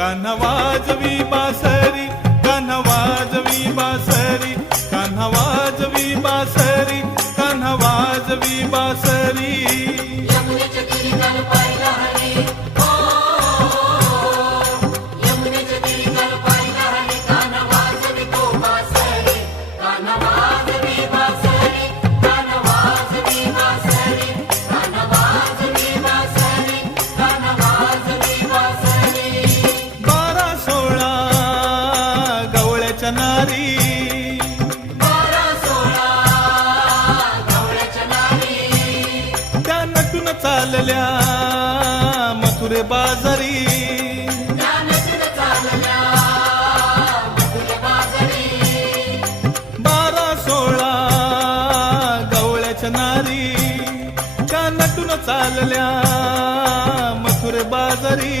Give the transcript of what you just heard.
कान्हा वाजवी बासरी, कान्हा वाजवी बासरी, कान्हा वाजवी बासरी, कान्हा वाजवी बासरी. यमुनेच्या तीरी काल पाहिला हरी, हो यमुनेच्या तीरी काल पाहिला हरी. कान्हा वाजवी तो बासरी, कान्हा वाजवी बासरी, कान्हा वाजवी बासरी, कान्हा वाजवी बासरी, कान्हा वाजवी बासरी. 12-16 गवळ्याच्या नारी, 12-16 गवळ्याच्या नारी. त्या नटून चालल्या मथुरे बाजारी. त्या नटून चालल्या मथुरे बाजारी. 12-16 गवळ्याच्या नारी, त्या नटून चालल्या मथुरे बाजारी.